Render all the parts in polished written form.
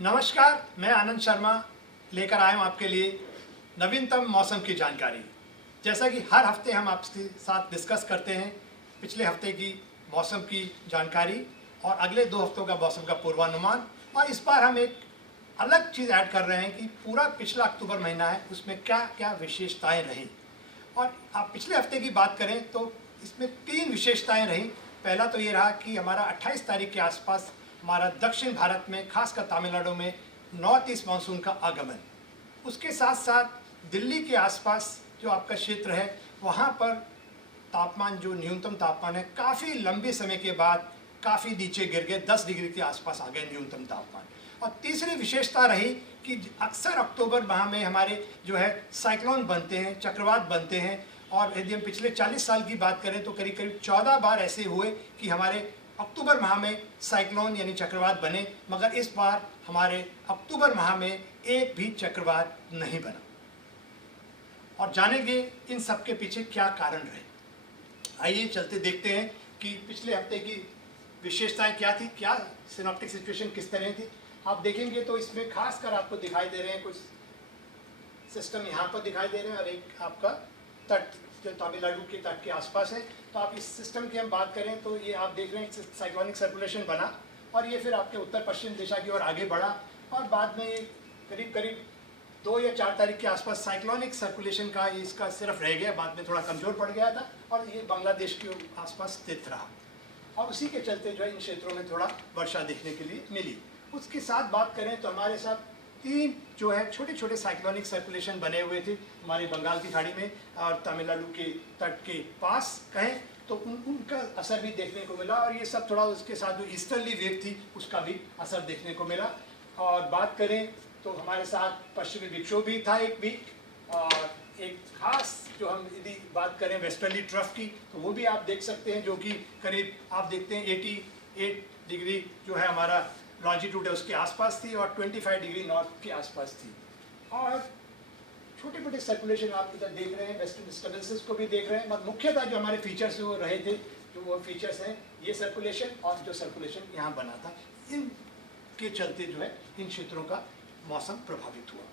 नमस्कार, मैं आनंद शर्मा लेकर आया हूँ आपके लिए नवीनतम मौसम की जानकारी। जैसा कि हर हफ्ते हम आपके साथ डिस्कस करते हैं पिछले हफ्ते की मौसम की जानकारी और अगले 2 हफ्तों का मौसम का पूर्वानुमान, और इस बार हम एक अलग चीज़ ऐड कर रहे हैं कि पूरा पिछला अक्टूबर महीना है उसमें क्या क्या विशेषताएँ रहीं। और आप पिछले हफ्ते की बात करें तो इसमें 3 विशेषताएँ रहीं। पहला तो ये रहा कि हमारा 28 तारीख के आसपास हमारा दक्षिण भारत में खासकर तमिलनाडु में नॉर्थ ईस्ट मानसून का आगमन। उसके साथ साथ दिल्ली के आसपास जो आपका क्षेत्र है वहाँ पर तापमान, जो न्यूनतम तापमान है, काफ़ी लंबे समय के बाद काफ़ी नीचे गिर गए, 10 डिग्री के आसपास आ गए न्यूनतम तापमान। और तीसरी विशेषता रही कि अक्सर अक्टूबर माह में हमारे जो है साइक्लोन बनते हैं, चक्रवात बनते हैं, और यदि हम पिछले 40 साल की बात करें तो करीब करीब 14 बार ऐसे हुए कि हमारे अक्टूबर माह में साइक्लोन यानी चक्रवात बने, मगर इस बार हमारे अक्टूबर माह में एक भी चक्रवात नहीं बना। और जानेंगे इन सब के पीछे क्या कारण रहे। आइए चलते देखते हैं कि पिछले हफ्ते की विशेषताएं क्या थी, क्या सिनॉप्टिक सिचुएशन किस तरह थी। आप देखेंगे तो इसमें खासकर आपको दिखाई दे रहे हैं कुछ सिस्टम यहाँ पर दिखाई दे रहे हैं और एक आपका तट जो तमिलनाडु के तट के आसपास है। तो आप इस सिस्टम की हम बात करें तो ये आप देख रहे हैं साइक्लोनिक सर्कुलेशन बना और ये फिर आपके उत्तर पश्चिम दिशा की ओर आगे बढ़ा, और बाद में ये करीब करीब 2 या 4 तारीख के आसपास साइक्लोनिक सर्कुलेशन का इसका सिर्फ रह गया, बाद में थोड़ा कमज़ोर पड़ गया था और ये बांग्लादेश के आसपास स्थित रहा, और उसी के चलते जो है इन क्षेत्रों में थोड़ा वर्षा देखने के लिए मिली। उसके साथ बात करें तो हमारे साथ 3 जो है छोटे छोटे साइक्लोनिक सर्कुलेशन बने हुए थे हमारे बंगाल की खाड़ी में और तमिलनाडु के तट के पास कहें तो उनका असर भी देखने को मिला, और ये सब थोड़ा उसके साथ जो ईस्टर्ली वेव थी उसका भी असर देखने को मिला। और बात करें तो हमारे साथ पश्चिमी विक्षोभ भी था एक वीक, और एक खास जो हम यदि बात करें वेस्टर्ली ट्रफ की तो वो भी आप देख सकते हैं, जो कि करीब आप देखते हैं 88 डिग्री जो है हमारा लॉन्जिट्यूड है उसके आसपास थी और 25 डिग्री नॉर्थ के आसपास थी। और छोटे छोटे सर्कुलेशन आप इधर देख रहे हैं, वेस्टर्न डिस्टर्बेंसेस को भी देख रहे हैं, मगर मुख्यतः जो हमारे फीचर्स जो रहे थे, जो वो फीचर्स हैं ये सर्कुलेशन और जो सर्कुलेशन यहाँ बना था, इन के चलते जो है इन क्षेत्रों का मौसम प्रभावित हुआ।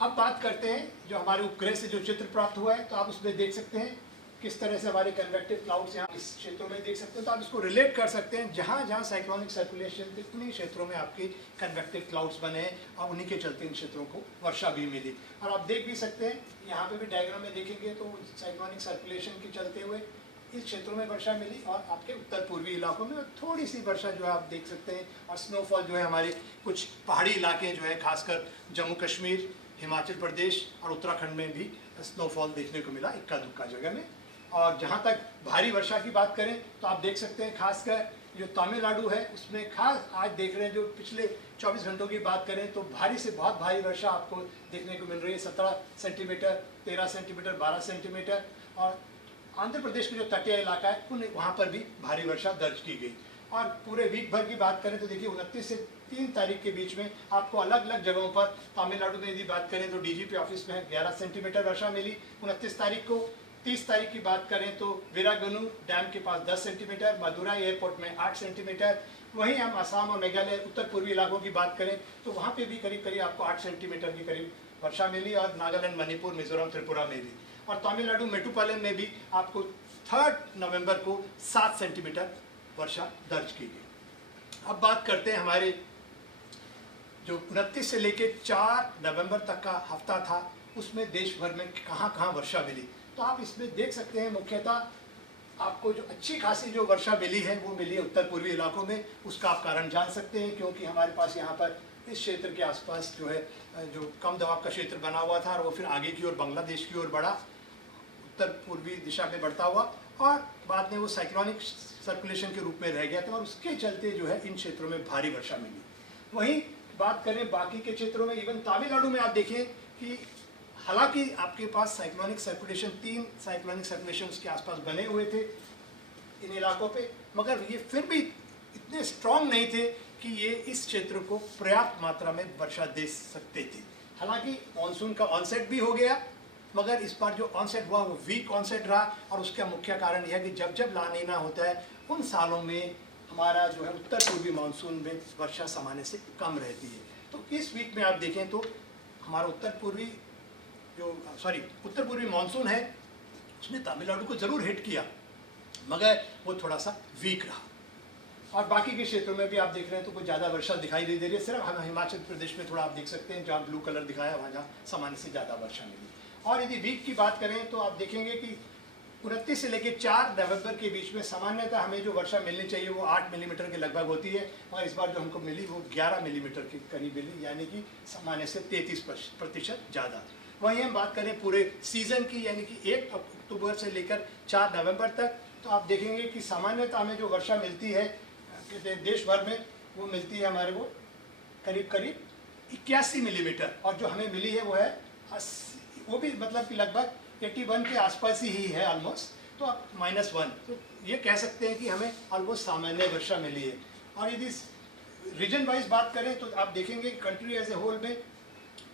अब बात करते हैं जो हमारे उपग्रह से जो चित्र प्राप्त हुआ है, तो आप उसमें देख सकते हैं किस तरह से हमारे कन्वेक्टिव क्लाउड्स यहाँ इस क्षेत्रों में देख सकते हैं। तो आप इसको रिलेट कर सकते हैं, जहाँ जहाँ साइक्लोनिक सर्कुलेशन थे उन्हीं क्षेत्रों में आपके कन्वेक्टिव क्लाउड्स बने हैं और उन्हीं के चलते इन क्षेत्रों को वर्षा भी मिली। और आप देख भी सकते हैं यहाँ पे भी डायग्राम में देखेंगे तो साइक्लोनिक सर्कुलेशन के चलते हुए इस क्षेत्रों में वर्षा मिली, और आपके उत्तर पूर्वी इलाकों में थोड़ी सी वर्षा जो है आप देख सकते हैं। और स्नोफॉल जो है हमारे कुछ पहाड़ी इलाके जो है खासकर जम्मू कश्मीर, हिमाचल प्रदेश और उत्तराखंड में भी स्नोफॉल देखने को मिला इक्का दुक्का जगह में। और जहाँ तक भारी वर्षा की बात करें तो आप देख सकते हैं खासकर जो तमिलनाडु है उसमें खास आज देख रहे हैं, जो पिछले 24 घंटों की बात करें तो भारी से बहुत भारी वर्षा आपको देखने को मिल रही है। 17 सेंटीमीटर, 13 सेंटीमीटर, 12 सेंटीमीटर। और आंध्र प्रदेश के जो तटीय इलाका है उन वहाँ पर भी भारी वर्षा दर्ज की गई। और पूरे वीक भर की बात करें तो देखिए 29 से 3 तारीख के बीच में आपको अलग अलग जगहों पर तमिलनाडु में यदि बात करें तो डीजीपी ऑफिस में 11 सेंटीमीटर वर्षा मिली 29 तारीख को। 30 तारीख की बात करें तो वीरागनु डैम के पास 10 सेंटीमीटर, मदुराई एयरपोर्ट में 8 सेंटीमीटर। वहीं हम असम और मेघालय उत्तर पूर्वी इलाकों की बात करें तो वहाँ पे भी करीब करीब आपको 8 सेंटीमीटर की करीब वर्षा मिली, और नागालैंड, मणिपुर, मिजोरम, त्रिपुरा में भी। और तमिलनाडु मेटुपालम में भी आपको 3 नवंबर को 7 सेंटीमीटर वर्षा दर्ज की गई। अब बात करते हैं हमारे जो 29 से लेकर 4 नवंबर तक का हफ्ता था उसमें देश भर में कहाँ कहाँ वर्षा मिली। तो आप इसमें देख सकते हैं मुख्यतः आपको जो अच्छी खासी जो वर्षा मिली है वो मिली है उत्तर पूर्वी इलाकों में। उसका आप कारण जान सकते हैं क्योंकि हमारे पास यहाँ पर इस क्षेत्र के आसपास जो है जो कम दबाव का क्षेत्र बना हुआ था और वो फिर आगे की ओर बांग्लादेश की ओर बढ़ा, उत्तर पूर्वी दिशा में बढ़ता हुआ, और बाद में वो साइक्लोनिक सर्कुलेशन के रूप में रह गया था, और उसके चलते जो है इन क्षेत्रों में भारी वर्षा मिली। वहीं बात करें बाकी के क्षेत्रों में, इवन तमिलनाडु में आप देखें कि हालांकि आपके पास साइक्लोनिक सर्कुलेशन 3 साइक्लोनिक सर्कुलेशन के आसपास बने हुए थे इन इलाकों पे, मगर ये फिर भी इतने स्ट्रॉन्ग नहीं थे कि ये इस क्षेत्र को पर्याप्त मात्रा में वर्षा दे सकते थे। हालांकि मानसून का ऑनसेट भी हो गया, मगर इस बार जो ऑनसेट हुआ वो वीक ऑनसेट रहा, और उसका मुख्य कारण यह है कि जब जब ला नीना होता है उन सालों में हमारा जो है उत्तर पूर्वी मानसून में वर्षा सामान्य से कम रहती है। तो इस वीक में आप देखें तो हमारा उत्तर पूर्वी मानसून है उसने तमिलनाडु को ज़रूर हिट किया, मगर वो थोड़ा सा वीक रहा। और बाकी के क्षेत्रों में भी आप देख रहे हैं तो कुछ ज़्यादा वर्षा दिखाई नहीं दे रही है। सिर्फ हम हिमाचल प्रदेश में थोड़ा आप देख सकते हैं जहाँ ब्लू कलर दिखाया वहाँ जहाँ सामान्य से ज़्यादा वर्षा मिली। और यदि वीक की बात करें तो आप देखेंगे कि 29 से लेकर 4 नवंबर के बीच में सामान्यतः हमें जो वर्षा मिलनी चाहिए वो 8 मिलीमीटर के लगभग होती है, और इस बार जो हमको मिली वो 11 मिलीमीटर के करीब मिली, यानी कि सामान्य से 33% ज़्यादा। वहीं हम बात करें पूरे सीज़न की, यानी कि 1 अक्टूबर से लेकर 4 नवंबर तक, तो आप देखेंगे कि सामान्यतः हमें जो वर्षा मिलती है देश भर में वो मिलती है हमारे को करीब 81 मिलीमीटर, और जो हमें मिली है वो है 80, वो भी मतलब कि लगभग 81 के आसपास ही है ऑलमोस्ट, तो आप -1, तो ये कह सकते हैं कि हमें ऑलमोस्ट सामान्य वर्षा मिली है। और यदि रीजन वाइज बात करें तो आप देखेंगे कंट्री एज ए होल में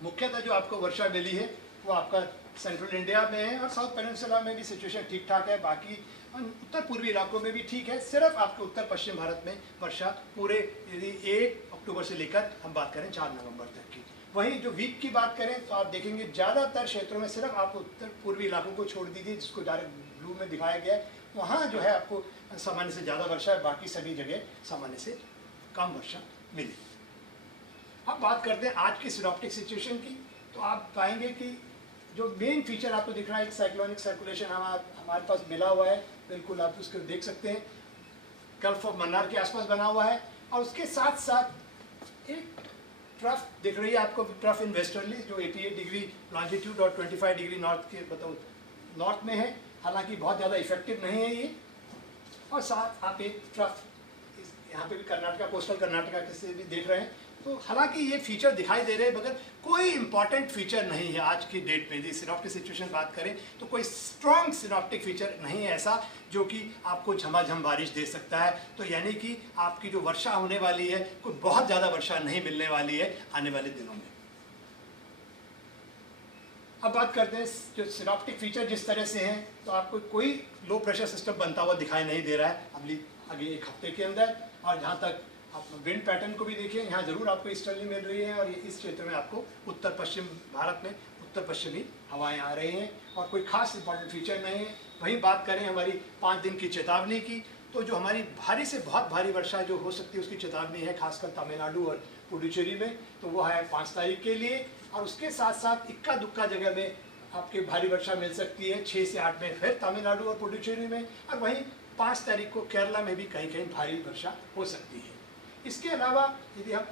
मुख्यतः जो आपको वर्षा मिली है वो आपका सेंट्रल इंडिया में है, और साउथ पेनिनसुला में भी सिचुएशन ठीक ठाक है, बाकी उत्तर पूर्वी इलाकों में भी ठीक है। सिर्फ आपके उत्तर पश्चिम भारत में वर्षा पूरे यदि 1 अक्टूबर से लेकर हम बात करें 4 नवंबर तक की। वहीं जो वीक की बात करें तो आप देखेंगे ज़्यादातर क्षेत्रों में सिर्फ आप उत्तर पूर्वी इलाकों को छोड़ दीजिए जिसको डायरेक्ट ब्लू में दिखाया गया है, वहाँ जो है आपको सामान्य से ज़्यादा वर्षा है, बाकी सभी जगह सामान्य से कम वर्षा मिली। अब बात करते हैं आज की सिनॉप्टिक सिचुएशन की, तो आप पाएंगे कि जो मेन फीचर आपको दिख रहा है एक साइक्लोनिक सर्कुलेशन हमारे पास मिला हुआ है, बिल्कुल आप उसको देख सकते हैं, गल्फ ऑफ मन्नार के आसपास बना हुआ है, और उसके साथ साथ एक ट्रफ दिख रही है आपको, ट्रफ इन वेस्टर्ली जो 88 डिग्री लॉन्जिट्यूड और 25 डिग्री नॉर्थ के नॉर्थ में है, हालांकि बहुत ज़्यादा इफेक्टिव नहीं है ये। और साथ आप एक ट्रफ यहाँ पे भी कर्नाटका, कोस्टल कर्नाटका के से भी देख रहे हैं, तो हालांकि ये फीचर दिखाई दे रहे हैं मगर कोई इंपॉर्टेंट फीचर नहीं है आज की डेट में। यदि सिनॉप्टिक सिचुएशन बात करें तो कोई स्ट्रॉन्ग सिनॉप्टिक फीचर नहीं है ऐसा जो कि आपको झमाझम बारिश दे सकता है, तो यानी कि आपकी जो वर्षा होने वाली है कोई बहुत ज़्यादा वर्षा नहीं मिलने वाली है आने वाले दिनों में। अब बात करते हैं जो सिनॉप्टिक फीचर जिस तरह से हैं, तो आपको कोई लो प्रेशर सिस्टम बनता हुआ दिखाई नहीं दे रहा है आगे 1 हफ्ते के अंदर। और जहाँ तक आप विंड पैटर्न को भी देखिए, यहाँ ज़रूर आपको ईस्टर्ली मिल रही है, और ये इस क्षेत्र में आपको उत्तर पश्चिम भारत में उत्तर पश्चिमी हवाएं आ रही हैं, और कोई खास इंपॉर्टेंट फीचर नहीं है। वहीं बात करें हमारी 5 दिन की चेतावनी की, तो जो हमारी भारी से बहुत भारी वर्षा जो हो सकती है उसकी चेतावनी है खासकर तमिलनाडु और पुडुचेरी में, तो वो है 5 तारीख के लिए। और उसके साथ साथ इक्का दुक्का जगह में आपके भारी वर्षा मिल सकती है 6 से 8 में फिर तमिलनाडु और पुडुचेरी में, और वहीं 5 तारीख को केरला में भी कहीं कहीं भारी वर्षा हो सकती है। इसके अलावा यदि हम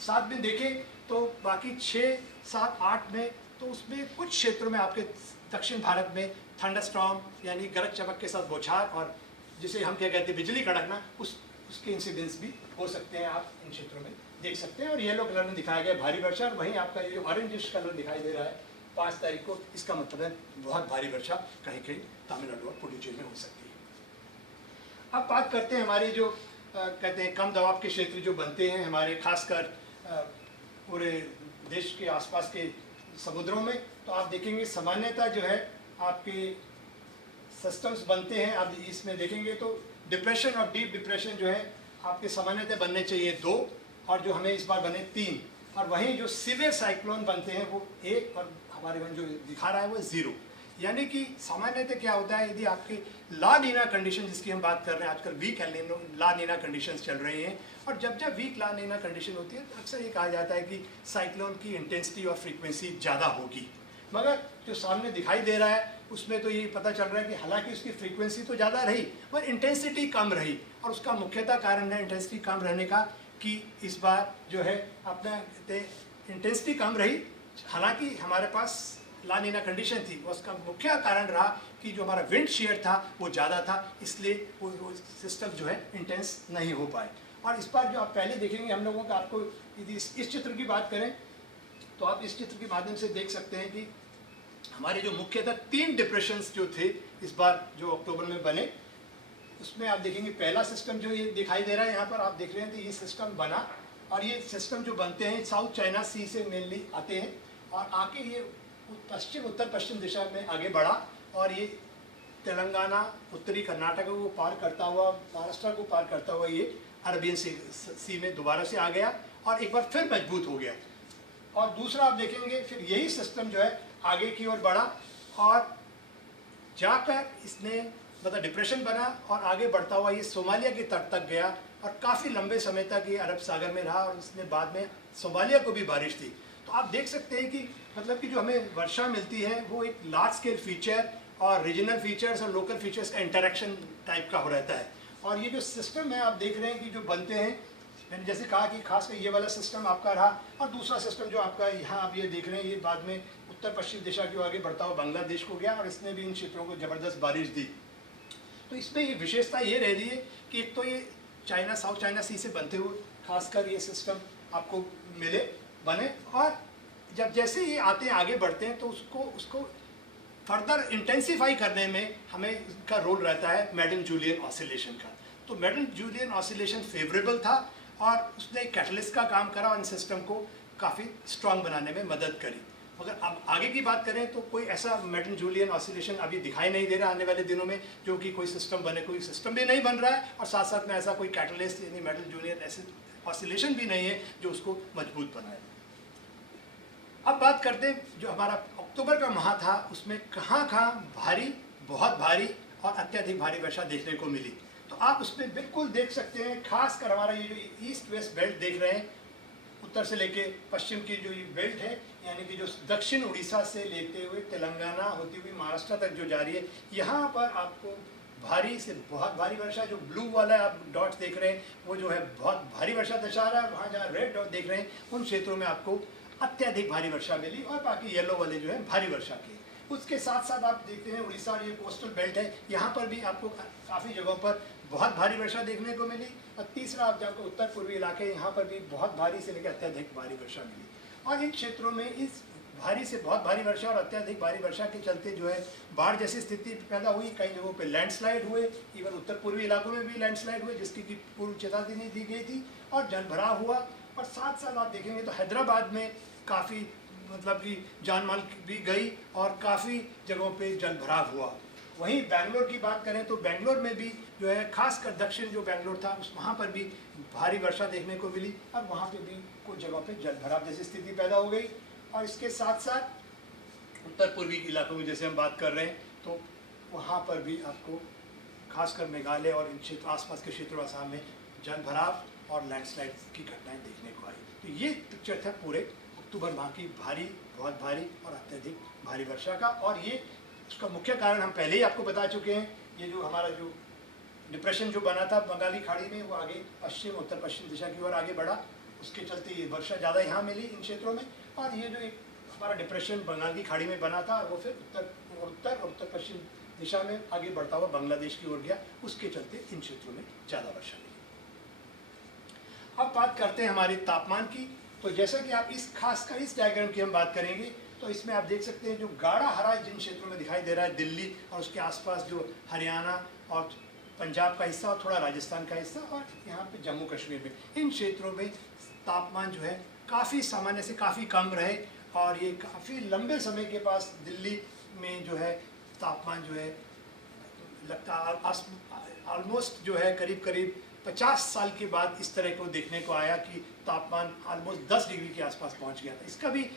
7 दिन देखें तो बाकी 6, 7, 8 में, तो उसमें कुछ क्षेत्रों में आपके दक्षिण भारत में थंडरस्टॉर्म यानी गरज चमक के साथ बौछार, और जिसे हम क्या कहते हैं बिजली कड़कना, उसके इंसिडेंस भी हो सकते हैं, आप इन क्षेत्रों में देख सकते हैं। और येलो कलर में दिखाया गया भारी वर्षा, और वहीं आपका ये ऑरेंजिश कलर दिखाई दे रहा है 5 तारीख को, इसका मतलब है बहुत भारी वर्षा कहीं कहीं तमिलनाडु और पुडुचेरी में हो सकती है। अब बात करते हैं हमारे जो कहते हैं कम दबाव के क्षेत्र जो बनते हैं हमारे खासकर पूरे देश के आसपास के समुद्रों में, तो आप देखेंगे सामान्यतः जो है आपके सिस्टम्स बनते हैं। आप इसमें देखेंगे तो डिप्रेशन और डीप डिप्रेशन जो है आपके सामान्यतः बनने चाहिए 2, और जो हमें इस बार बने 3, और वहीं जो सीवियर साइक्लोन बनते हैं वो 1, और हमारे वहाँ जो दिखा रहा है वो 0। यानी कि सामान्यतः क्या होता है, यदि आपकी ला नीना कंडीशन जिसकी हम बात कर रहे हैं आजकल, वीक ला नीना कंडीशंस चल रही हैं, और जब वीक ला नीना कंडीशन होती है तो अक्सर ये कहा जाता है कि साइक्लोन की इंटेंसिटी और फ्रीक्वेंसी ज़्यादा होगी। मगर जो सामने दिखाई दे रहा है उसमें तो ये पता चल रहा है कि हालांकि उसकी फ्रीक्वेंसी तो ज़्यादा रही पर इंटेंसिटी कम रही, और उसका मुख्यतः कारण है इंटेंसिटी कम रहने का कि इस बार जो है अपना इंटेंसिटी कम रही, हालांकि हमारे पास ला नीना कंडीशन थी। उसका मुख्य कारण रहा कि जो हमारा विंड शेयर था वो ज़्यादा था, इसलिए वो सिस्टम जो है इंटेंस नहीं हो पाए। और इस बार जो आप पहले देखेंगे हम लोगों का, आपको यदि इस चित्र की बात करें तो आप इस चित्र के माध्यम से देख सकते हैं कि हमारे जो मुख्यतः 3 डिप्रेशंस जो थे इस बार जो अक्टूबर में बने, उसमें आप देखेंगे पहला सिस्टम जो ये दिखाई दे रहा है यहाँ पर आप देख रहे हैं, तो ये सिस्टम बना, और ये सिस्टम जो बनते हैं साउथ चाइना सी से मेनली आते हैं, और आके ये उत्तर पश्चिम दिशा में आगे बढ़ा, और ये तेलंगाना, उत्तरी कर्नाटक को पार करता हुआ, महाराष्ट्र को पार करता हुआ ये अरबियन सी में दोबारा से आ गया और एक बार फिर मजबूत हो गया। और दूसरा आप देखेंगे फिर यही सिस्टम जो है आगे की ओर बढ़ा और जाकर इसने मतलब डिप्रेशन बना और आगे बढ़ता हुआ ये सोमालिया के तट तक गया और काफ़ी लंबे समय तक ये अरब सागर में रहा और इसने बाद में सोमालिया को भी बारिश दी। तो आप देख सकते हैं कि मतलब कि जो हमें वर्षा मिलती है वो एक लार्ज स्केल फीचर और रीजनल फीचर्स और लोकल फीचर्स का इंटरेक्शन टाइप का हो रहता है। और ये जो सिस्टम है आप देख रहे हैं कि जो बनते हैं, मैंने जैसे कहा कि खासकर ये वाला सिस्टम आपका रहा और दूसरा सिस्टम जो आपका यहाँ आप ये देख रहे हैं ये बाद में उत्तर पश्चिम दिशा की ओर आगे बढ़ता हुआ बांग्लादेश को गया और इसने भी इन क्षेत्रों को ज़बरदस्त बारिश दी। तो इसमें ये विशेषता ये रह रही है कि एक तो ये चाइना, साउथ चाइना सी से बनते हुए खासकर ये सिस्टम आपको बने और जब जैसे ये आते हैं आगे बढ़ते हैं तो उसको फर्दर इंटेंसिफाई करने में हमें इसका रोल रहता है मैडन जूलियन ऑसिलेशन का। तो मैडन जूलियन ऑसिलेशन फेवरेबल था और उसने कैटलिस्ट का काम करा और इन सिस्टम को काफ़ी स्ट्रांग बनाने में मदद करी। मगर अब आगे की बात करें तो कोई ऐसा मैडन जूलियन ऑसिलेशन अभी दिखाई नहीं दे रहा आने वाले दिनों में जो कि कोई सिस्टम बने, कोई सिस्टम भी नहीं बन रहा है और साथ साथ में ऐसा कोई कैटलिस्ट यानी मैडन जूलियन ऑसिलेशन भी नहीं है जो उसको मजबूत बनाए। अब बात करते हैं जो हमारा अक्टूबर का माह था उसमें कहाँ भारी, बहुत भारी और अत्यधिक भारी वर्षा देखने को मिली। तो आप उसमें बिल्कुल देख सकते हैं, खासकर हमारा ये जो ईस्ट वेस्ट बेल्ट देख रहे हैं, उत्तर से लेके पश्चिम की जो ये बेल्ट है यानी कि जो दक्षिण उड़ीसा से लेते हुए तेलंगाना होती हुई महाराष्ट्र तक जो जा रही है, यहाँ पर आपको भारी से बहुत भारी वर्षा, जो ब्लू वाला आप डॉट्स देख रहे हैं वो जो है बहुत भारी वर्षा दर्शा रहा है। वहाँ जहाँ रेड डॉट देख रहे हैं उन क्षेत्रों में आपको अत्यधिक भारी वर्षा मिली और बाकी येलो वाले जो है भारी वर्षा की। उसके साथ साथ आप देखते हैं उड़ीसा और ये कोस्टल बेल्ट है, यहाँ पर भी आपको काफ़ी जगहों पर बहुत भारी वर्षा देखने को मिली। और तीसरा आप जाकर उत्तर पूर्वी इलाके, यहाँ पर भी बहुत भारी से लेकर अत्यधिक भारी वर्षा मिली। और इन क्षेत्रों में इस भारी से बहुत भारी वर्षा और अत्यधिक भारी वर्षा के चलते जो है बाढ़ जैसी स्थिति पैदा हुई। कई जगहों पे लैंडस्लाइड हुए, इवन उत्तर पूर्वी इलाकों में भी लैंडस्लाइड हुए जिसकी की पूर्व चेतावनी दी गई थी और जलभराव हुआ। और साथ साथ आप देखेंगे तो हैदराबाद में काफ़ी मतलब कि जान माल भी गई और काफ़ी जगहों पे जलभराव हुआ। वहीं बेंगलोर की बात करें तो बेंगलोर में भी जो है खासकर दक्षिण जो बेंगलोर था उस वहाँ पर भी भारी वर्षा देखने को मिली और वहाँ पे भी कुछ जगहों पे जलभराव जैसी स्थिति पैदा हो गई। और इसके साथ साथ उत्तर पूर्वी इलाकों में जैसे हम बात कर रहे हैं तो वहाँ पर भी आपको खासकर मेघालय और इन क्षेत्र आसपास के क्षेत्रों असम में जलभराव और लैंडस्लाइड की घटनाएं देखने को आई। तो ये पिक्चर था पूरे अक्टूबर माह की भारी, बहुत भारी और अत्यधिक भारी वर्षा का। और ये उसका मुख्य कारण हम पहले ही आपको बता चुके हैं। ये जो हमारा जो डिप्रेशन जो बना था बंगाली खाड़ी में वो आगे पश्चिम उत्तर पश्चिम दिशा की ओर आगे बढ़ा, उसके चलते ये वर्षा ज़्यादा यहाँ मिली इन क्षेत्रों में। और ये जो एक हमारा डिप्रेशन बंगाल की खाड़ी में बना था वो फिर उत्तर और उत्तर पश्चिम दिशा में आगे बढ़ता हुआ बांग्लादेश की ओर गया, उसके चलते इन क्षेत्रों में ज़्यादा वर्षा मिली। अब बात करते हैं हमारे तापमान की। तो जैसा कि आप इस खासकर इस डायग्राम की हम बात करेंगे तो इसमें आप देख सकते हैं जो गाढ़ा हरा जिन क्षेत्रों में दिखाई दे रहा है, दिल्ली और उसके आसपास जो हरियाणा और पंजाब का हिस्सा और थोड़ा राजस्थान का हिस्सा और यहाँ पे जम्मू कश्मीर में, इन क्षेत्रों में तापमान जो है काफ़ी सामान्य से काफ़ी कम रहे। और ये काफ़ी लंबे समय के पास दिल्ली में जो है तापमान जो है लगता ऑलमोस्ट जो है करीब करीब 50 साल के बाद इस तरह को देखने को आया कि तापमान ऑलमोस्ट 10 डिग्री के आसपास पहुंच गया था। इसका भी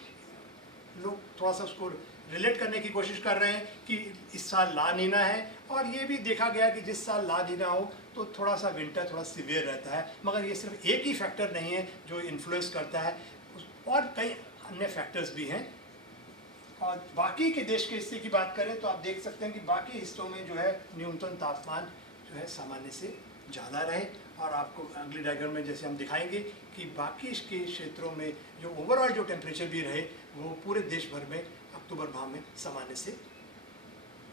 लोग थोड़ा सा उसको रिलेट करने की कोशिश कर रहे हैं कि इस साल ला नीना है और ये भी देखा गया कि जिस साल ला नीना हो तो थोड़ा सा विंटर थोड़ा सीवियर रहता है। मगर ये सिर्फ एक ही फैक्टर नहीं है जो इन्फ्लुएंस करता है, और कई अन्य फैक्टर्स भी हैं। और बाकी के देश के हिस्से की बात करें तो आप देख सकते हैं कि बाकी हिस्सों में जो है न्यूनतम तापमान जो है सामान्य से ज़्यादा रहे। और आपको अगले डायग्राम में जैसे हम दिखाएंगे कि बाकी के क्षेत्रों में जो ओवरऑल जो टेम्परेचर भी रहे वो पूरे देश भर में अक्टूबर माह में सामान्य से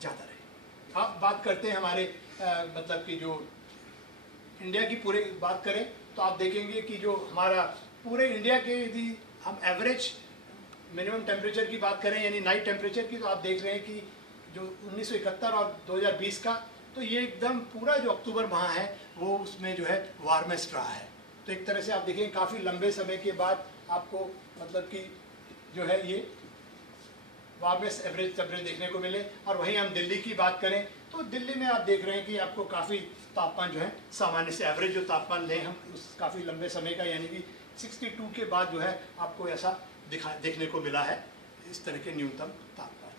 ज़्यादा रहे। अब बात करते हैं हमारे मतलब कि जो इंडिया की पूरे बात करें तो आप देखेंगे कि जो हमारा पूरे इंडिया के यदि हम एवरेज मिनिमम टेम्परेचर की बात करें यानी नाइट टेम्परेचर की, तो आप देख रहे हैं कि जो 1971 और 2020 का, तो ये एकदम पूरा जो अक्टूबर माह है वो उसमें जो है वार्मेस्ट रहा है। तो एक तरह से आप देखें काफ़ी लंबे समय के बाद आपको मतलब कि जो है ये वार्मेस्ट एवरेज टेम्परेचर देखने को मिले। और वहीं हम दिल्ली की बात करें तो दिल्ली में आप देख रहे हैं कि आपको काफ़ी तापमान जो है सामान्य से एवरेज जो तापमान लें हम उस काफ़ी लंबे समय का, यानी कि 62 के बाद जो है आपको ऐसा देखने को मिला है, इस तरह के न्यूनतम तापमान।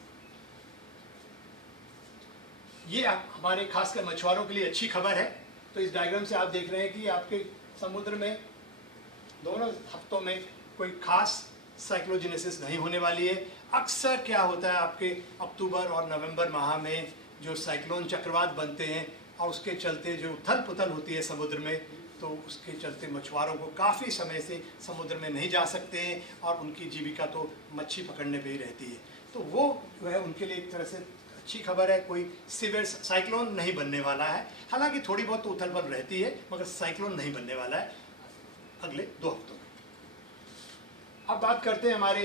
ये हमारे खासकर मछुआरों के लिए अच्छी खबर है। तो इस डायग्राम से आप देख रहे हैं कि आपके समुद्र में दोनों हफ्तों में कोई खास साइक्लोजेनेसिस नहीं होने वाली है। अक्सर क्या होता है आपके अक्टूबर और नवंबर माह में जो साइक्लोन चक्रवात बनते हैं और उसके चलते जो उथल पुथल होती है समुद्र में, तो उसके चलते मछुआरों को काफ़ी समय से समुद्र में नहीं जा सकते हैं और उनकी जीविका तो मच्छी पकड़ने पे ही रहती है। तो वो जो है उनके लिए एक तरह से अच्छी खबर है, कोई सीवियर साइक्लोन नहीं बनने वाला है। हालांकि थोड़ी बहुत तो उथल पुथल रहती है, मगर साइक्लोन नहीं बनने वाला है अगले 2 हफ्तों में। अब बात करते हैं हमारे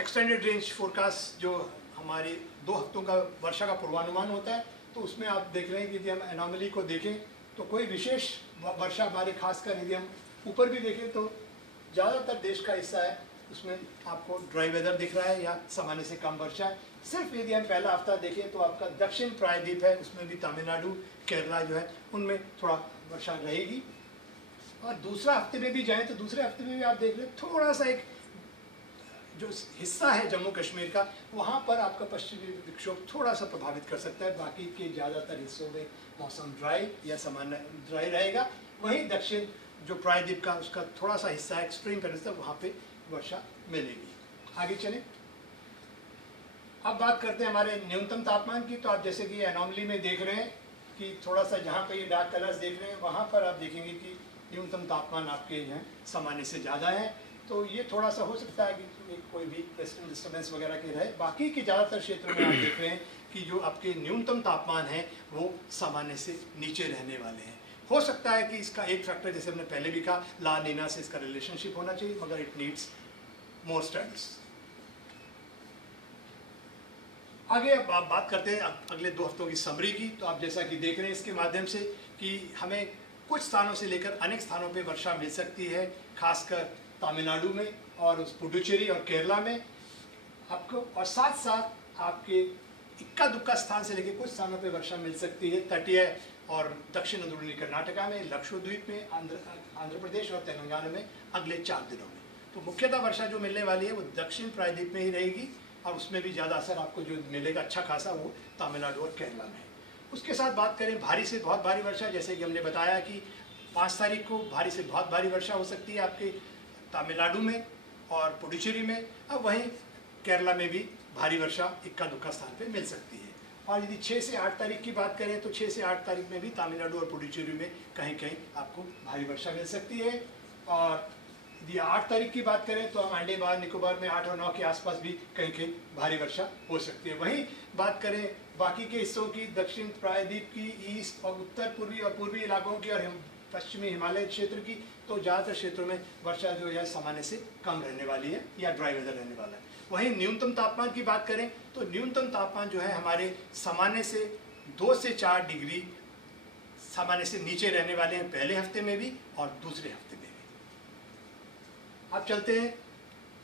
एक्सटेंडेड रेंज फोरकास्ट, जो हमारी 2 हफ्तों का वर्षा का पूर्वानुमान होता है। तो उसमें आप देख रहे हैं कि यदि हम एनोमली को देखें तो कोई विशेष वर्षा हमारे खासकर यदि हम ऊपर भी देखें तो ज़्यादातर देश का हिस्सा है उसमें आपको ड्राई वेदर दिख रहा है या सामान्य से कम वर्षा है। सिर्फ यदि हम पहला हफ्ता देखें तो आपका दक्षिण प्रायद्वीप है, उसमें भी तमिलनाडु केरला जो है उनमें थोड़ा वर्षा रहेगी। और दूसरा हफ्ते में भी जाएं तो दूसरे हफ्ते में भी आप देख रहे हैं थोड़ा सा एक जो हिस्सा है जम्मू कश्मीर का, वहाँ पर आपका पश्चिमी विक्षोभ थोड़ा सा प्रभावित कर सकता है। बाकी के ज़्यादातर हिस्सों में मौसम ड्राई या सामान्य ड्राई रहेगा। वहीं दक्षिण जो प्रायद्वीप का उसका थोड़ा सा हिस्सा है एक्सट्रीम पेनिनसुला, वहाँ पे वर्षा मिलेगी। आगे चलें, अब बात करते हैं हमारे न्यूनतम तापमान की। तो आप जैसे कि एनोमली में देख रहे हैं कि थोड़ा सा जहाँ पे ये डार्क कलर्स देख रहे हैं वहाँ पर आप देखेंगे कि न्यूनतम तापमान आपके यहाँ सामान्य से ज़्यादा है। तो ये थोड़ा सा हो सकता है कि कोई भी वेस्टर्न डिस्टर्बेंस वगैरह के रहे। बाकी के ज़्यादातर क्षेत्रों में आप देख रहे हैं कि जो आपके न्यूनतम तापमान है वो सामान्य से नीचे रहने वाले हैं। हो सकता है कि इसका एक फैक्टर, जैसे हमने पहले भी कहा, ला नीना से इसका रिलेशनशिप होना चाहिए, मगर इट नीड्स मोर स्टडीज। आगे अब आप बात करते हैं अगले 2 हफ्तों की समरी की। तो आप जैसा कि देख रहे हैं इसके माध्यम से कि हमें कुछ स्थानों से लेकर अनेक स्थानों पे वर्षा मिल सकती है, खासकर तमिलनाडु में और उस पुडुचेरी और केरला में आपको, और साथ साथ आपके इक्का दुक्का स्थान से लेकर कुछ स्थानों पे वर्षा मिल सकती है तटीय और दक्षिण अंदरूनी कर्नाटका में, लक्षद्वीप में, आंध्र प्रदेश और तेलंगाना में अगले 4 दिनों में। तो मुख्यतः वर्षा जो मिलने वाली है वो दक्षिण प्रायद्वीप में ही रहेगी और उसमें भी ज़्यादा असर आपको जो मिलेगा अच्छा खासा वो तमिलनाडु और केरला में है। उसके साथ बात करें भारी से बहुत भारी वर्षा, जैसे कि हमने बताया कि 5 तारीख को भारी से बहुत भारी वर्षा हो सकती है आपके तमिलनाडु में और पुडुचेरी में। अब वहीं केरला में भी भारी वर्षा इक्का दुक्का स्थान पे मिल सकती है। और यदि 6 से 8 तारीख की बात करें तो 6 से 8 तारीख में भी तमिलनाडु और पुडुचेरी में कहीं कहीं आपको भारी वर्षा मिल सकती है। और यदि 8 तारीख की बात करें तो हम अंडमान निकोबार में 8 और 9 के आसपास भी कहीं कहीं भारी वर्षा हो सकती है। वहीं बात करें बाकी के हिस्सों की, दक्षिण प्रायद्वीप की, ईस्ट और उत्तर पूर्वी और पूर्वी इलाकों की और पश्चिमी हिमालय क्षेत्र की, तो ज़्यादातर क्षेत्रों में वर्षा जो है सामान्य से कम रहने वाली है या ड्राई वेदर रहने वाला है। वहीं न्यूनतम तापमान की बात करें तो न्यूनतम तापमान जो है हमारे सामान्य से 2 से 4 डिग्री सामान्य से नीचे रहने वाले हैं पहले हफ्ते में भी और दूसरे हफ्ते में भी। अब चलते हैं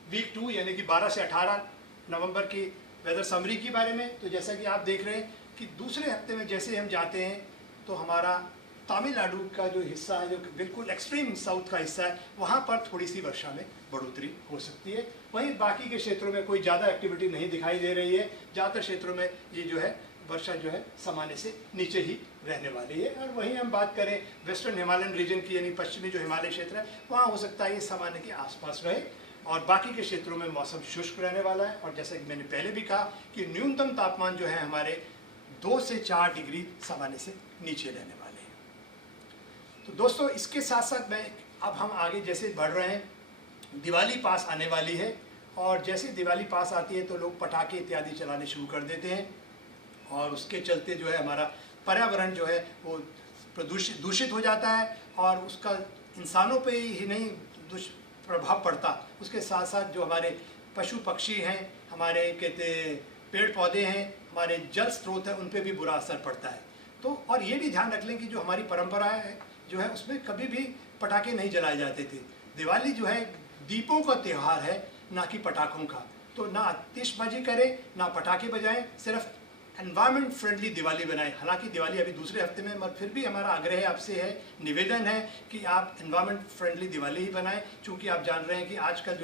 वीक 2 यानी कि 12 से 18 नवंबर की वेदर समरी के बारे में। तो जैसा कि आप देख रहे हैं कि दूसरे हफ्ते में जैसे हम जाते हैं तो हमारा तमिलनाडु का जो हिस्सा है, जो बिल्कुल एक्सट्रीम साउथ का हिस्सा है, वहाँ पर थोड़ी सी वर्षा में बढ़ोतरी हो सकती है। वहीं बाकी के क्षेत्रों में कोई ज़्यादा एक्टिविटी नहीं दिखाई दे रही है। ज़्यादातर क्षेत्रों में ये जो है वर्षा जो है सामान्य से नीचे ही रहने वाली है। और वहीं हम बात करें वेस्टर्न हिमालयन रीजन की, यानी पश्चिमी जो हिमालय क्षेत्र है, वहाँ हो सकता है ये सामान्य के आसपास रहे और बाकी के क्षेत्रों में मौसम शुष्क रहने वाला है। और जैसे कि मैंने पहले भी कहा कि न्यूनतम तापमान जो है हमारे 2 से 4 डिग्री सामान्य से नीचे रहने वाले हैं। तो दोस्तों इसके साथ साथ अब हम आगे जैसे बढ़ रहे हैं, दिवाली पास आने वाली है और जैसे दिवाली पास आती है तो लोग पटाखे इत्यादि चलाने शुरू कर देते हैं और उसके चलते जो है हमारा पर्यावरण जो है वो दूषित हो जाता है और उसका इंसानों पे ही नहीं दुष्प्रभाव पड़ता, उसके साथ साथ जो हमारे पशु पक्षी हैं, हमारे कहते पेड़ पौधे हैं, हमारे जल स्रोत हैं, उन पे भी बुरा असर पड़ता है। तो और ये भी ध्यान रख लें कि जो हमारी परंपरा है जो है उसमें कभी भी पटाखे नहीं जलाए जाते थे। दिवाली जो है दीपों का त्यौहार है, ना कि पटाखों का। तो ना आतिशबाजी करें, ना पटाखे बजाएं, सिर्फ एनवायरनमेंट फ्रेंडली दिवाली बनाएं। हालांकि दिवाली अभी दूसरे हफ्ते में, मगर फिर भी हमारा आग्रह है आपसे है, निवेदन है कि आप एनवायरनमेंट फ्रेंडली दिवाली ही बनाएं, क्योंकि आप जान रहे हैं कि आजकल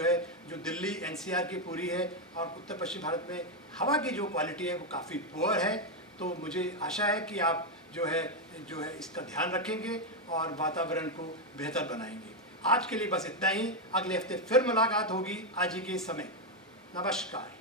जो दिल्ली एनसीआर की पूरी है और उत्तर पश्चिम भारत में हवा की जो क्वालिटी है वो काफ़ी पुअर है। तो मुझे आशा है कि आप जो है इसका ध्यान रखेंगे और वातावरण को बेहतर बनाएंगे। आज के लिए बस इतना ही। अगले हफ्ते फिर मुलाकात होगी आज ही के समय। नमस्कार।